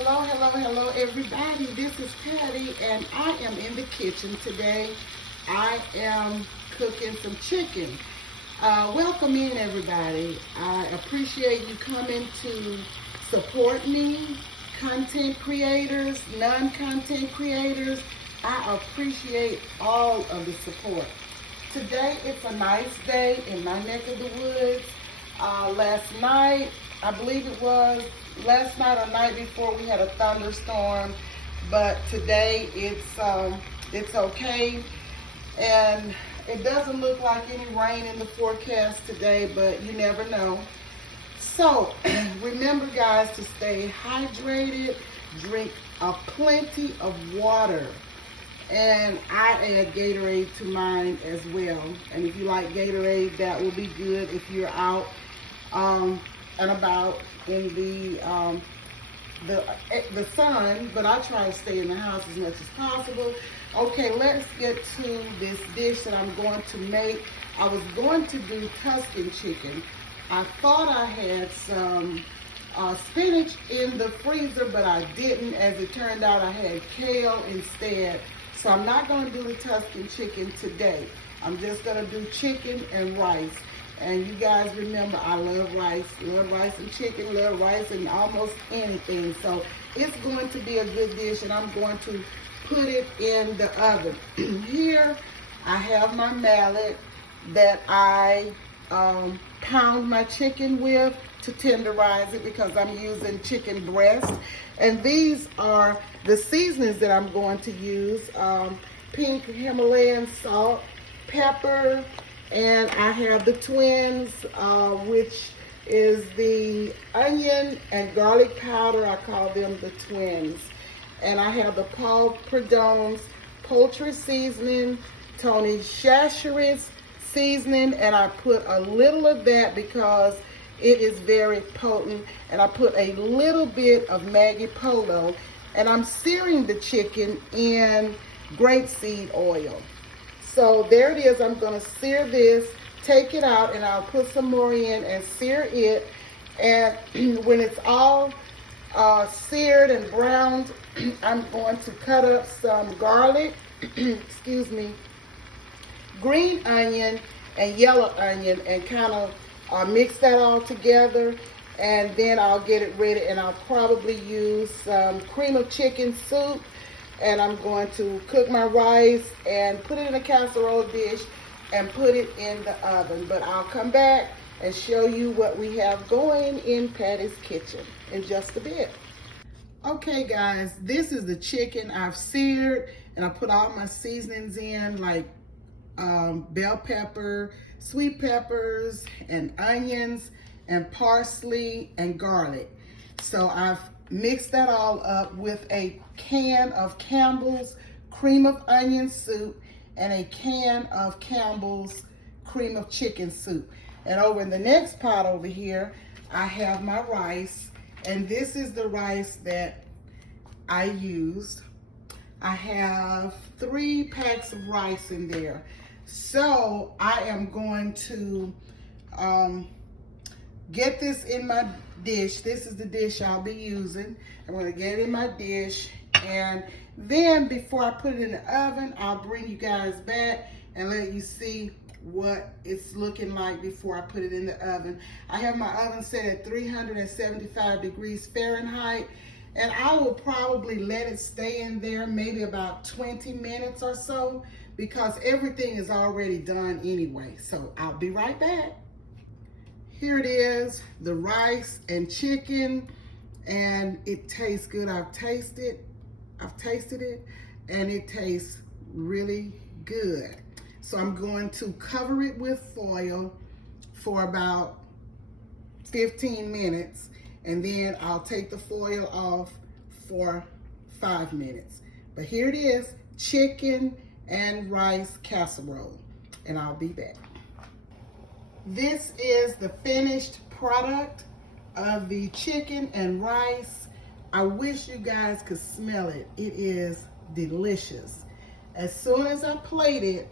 Hello, hello, hello, everybody. This is Patty, and I am in the kitchen today. I am cooking some chicken. Welcome in, everybody. I appreciate you coming to support me, content creators, non-content creators. I appreciate all of the support. Today, it's a nice day in my neck of the woods. Last night, I believe it was last night or night before, we had a thunderstorm, but today it's okay, and it doesn't look like any rain in the forecast today, but you never know. So remember, guys, to stay hydrated, drink a plenty of water, and I add Gatorade to mine as well. And if you like Gatorade, that will be good if you're out and about in the sun, but I try to stay in the house as much as possible. Okay, let's get to this dish that I'm going to make. I was going to do Tuscan chicken. I thought I had some spinach in the freezer, but I didn't. As it turned out, I had kale instead. So I'm not going to do the Tuscan chicken today. I'm just going to do chicken and rice. And you guys remember, I love rice and chicken, love rice and almost anything. So it's going to be a good dish, and I'm going to put it in the oven. Here, I have my mallet that I pound my chicken with to tenderize it, because I'm using chicken breast. And these are the seasonings that I'm going to use. Pink Himalayan salt, pepper, and I have the twins, which is the onion and garlic powder. I call them the twins. And I have the Paul Prudhomme's poultry seasoning, Tony Chachere's seasoning, and I put a little of that because it is very potent. And I put a little bit of Maggi Polo, and I'm searing the chicken in grapeseed oil. So there it is. I'm going to sear this, take it out, and I'll put some more in and sear it. And when it's all seared and browned, I'm going to cut up some garlic, excuse me, green onion and yellow onion, and kind of mix that all together. And then I'll get it ready, and I'll probably use some cream of chicken soup. And I'm going to cook my rice and put it in a casserole dish and put it in the oven. But I'll come back and show you what we have going in Patty's kitchen in just a bit. Okay, guys, this is the chicken I've seared, and I put all my seasonings in, like bell pepper, sweet peppers, and onions, and parsley, and garlic. So I've mixed that all up with a can of Campbell's cream of onion soup and a can of Campbell's cream of chicken soup. And over in the next pot over here, I have my rice, and this is the rice that I used. I have 3 packs of rice in there. So I am going to get this in my dish. This is the dish I'll be using. I'm going to get it in my dish, and then before I put it in the oven, I'll bring you guys back and let you see what it's looking like before I put it in the oven. I have my oven set at 375 degrees Fahrenheit, and I will probably let it stay in there maybe about 20 minutes or so, because everything is already done anyway. So I'll be right back. Here it is, the rice and chicken, and it tastes good. I've tasted it, and it tastes really good. So I'm going to cover it with foil for about 15 minutes, and then I'll take the foil off for 5 minutes. But here it is, chicken and rice casserole, and I'll be back. This is the finished product of the chicken and rice. I wish you guys could smell it. It is delicious. As soon as I plate it,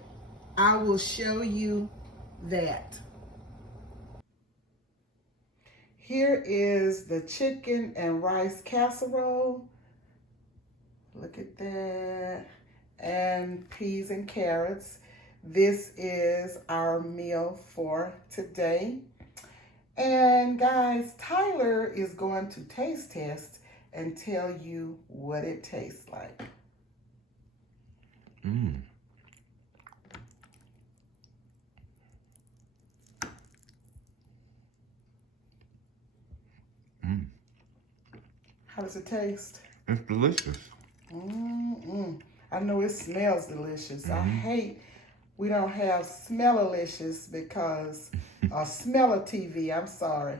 I will show you that. Here is the chicken and rice casserole. Look at that. And peas and carrots. This is our meal for today. And guys, Tyler is going to taste test and tell you what it tastes like. Mmm. Mmm. How does it taste? It's delicious. I know it smells delicious. Mm-hmm. I hate we don't have Smellilicious because, Smeller TV, I'm sorry,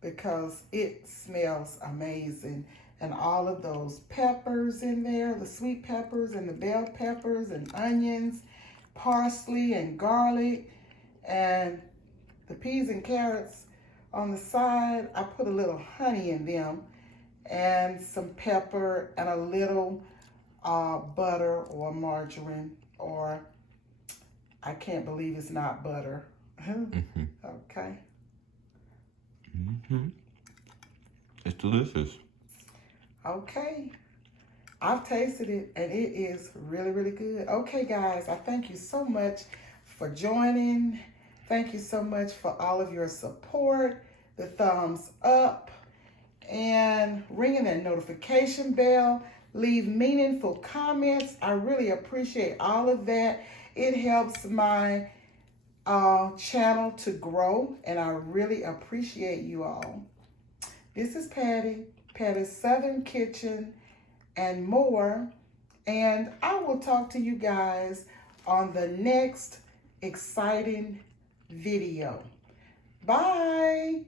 because it smells amazing. And all of those peppers in there, the sweet peppers and the bell peppers and onions, parsley and garlic, and the peas and carrots on the side. I put a little honey in them and some pepper and a little butter or margarine, or I can't believe it's not butter. Mm-hmm. Okay. Mm-hmm. It's delicious. Okay. I've tasted it and it is really, really good. Okay, guys, I thank you so much for joining. Thank you so much for all of your support, the thumbs up, and ringing that notification bell. Leave meaningful comments. I really appreciate all of that. It helps my channel to grow, and I really appreciate you all. This is Patty's Southern Kitchen and more, and I will talk to you guys on the next exciting video. Bye.